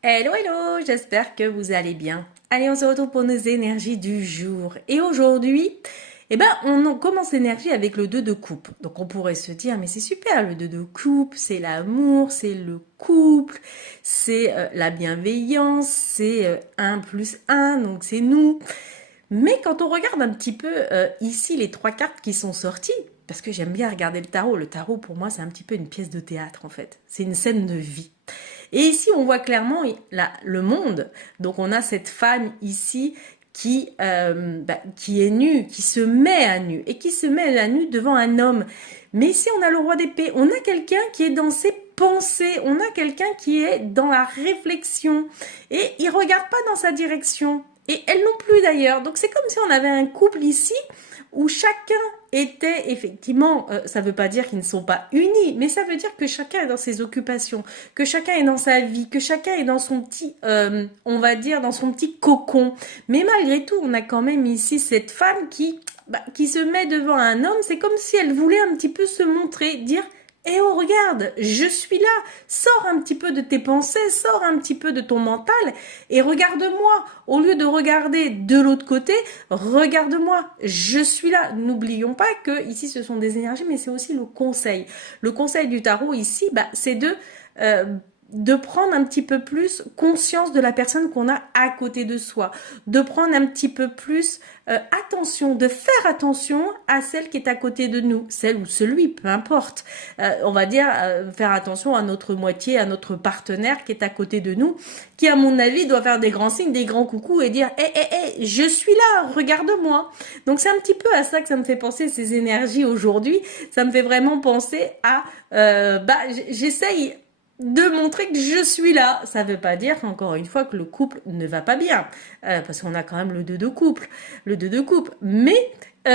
Hello, hello, j'espère que vous allez bien. Allez, on se retrouve pour nos énergies du jour. Et aujourd'hui, on commence l'énergie avec le 2 de coupe. Donc on pourrait se dire, mais c'est super, le 2 de coupe, c'est l'amour, c'est le couple, c'est la bienveillance, c'est 1 plus 1, donc c'est nous. Mais quand on regarde un petit peu ici les trois cartes qui sont sorties, parce que j'aime bien regarder le tarot pour moi c'est un petit peu une pièce de théâtre en fait, c'est une scène de vie. Et ici on voit clairement le monde, donc on a cette femme ici qui est nue, qui se met à nu, et qui se met à nu devant un homme. Mais ici on a le roi d'épée, on a quelqu'un qui est dans ses pensées, on a quelqu'un qui est dans la réflexion, et il regarde pas dans sa direction. Et elle non plus d'ailleurs. Donc c'est comme si on avait un couple ici où chacun était effectivement, ça ne veut pas dire qu'ils ne sont pas unis, mais ça veut dire que chacun est dans ses occupations, que chacun est dans sa vie, que chacun est dans son petit, on va dire, dans son petit cocon. Mais malgré tout, on a quand même ici cette femme qui se met devant un homme. C'est comme si elle voulait un petit peu se montrer, dire eh oh, regarde, je suis là. Sors un petit peu de tes pensées, sors un petit peu de ton mental et regarde-moi. Au lieu de regarder de l'autre côté, regarde-moi. Je suis là. N'oublions pas que ici ce sont des énergies, mais c'est aussi le conseil. Le conseil du tarot ici, c'est euh, de prendre un petit peu plus conscience de la personne qu'on a à côté de soi, de prendre un petit peu plus attention, de faire attention à celle qui est à côté de nous, celle ou celui, peu importe. On va dire faire attention à notre moitié, à notre partenaire qui est à côté de nous, qui à mon avis doit faire des grands signes, des grands coucous et dire je suis là, regarde-moi. Donc c'est un petit peu à ça que ça me fait penser ces énergies aujourd'hui. Ça me fait vraiment penser à j'essaye de montrer que je suis là. Ça veut pas dire encore une fois que le couple ne va pas bien, parce qu'on a quand même le 2 de couple. Mais on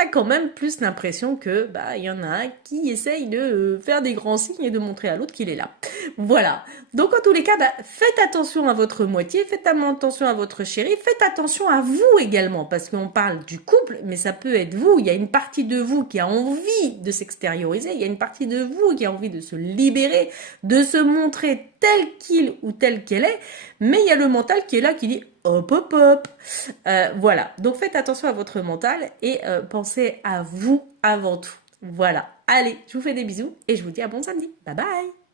a quand même plus l'impression que il y en a un qui essaye de faire des grands signes et de montrer à l'autre qu'il est là. Voilà. Donc en tous les cas, faites attention à votre moitié, faites attention à votre chéri, faites attention à vous également, parce qu'on parle du couple, mais ça peut être vous. Il y a une partie de vous qui a envie de s'extérioriser, il y a une partie de vous qui a envie de se libérer, de se montrer tel qu'il ou telle qu'elle est, mais il y a le mental qui est là, qui dit hop hop hop. Voilà, donc faites attention à votre mental et pensez à vous avant tout. Voilà, allez, je vous fais des bisous et je vous dis à bon samedi. Bye bye.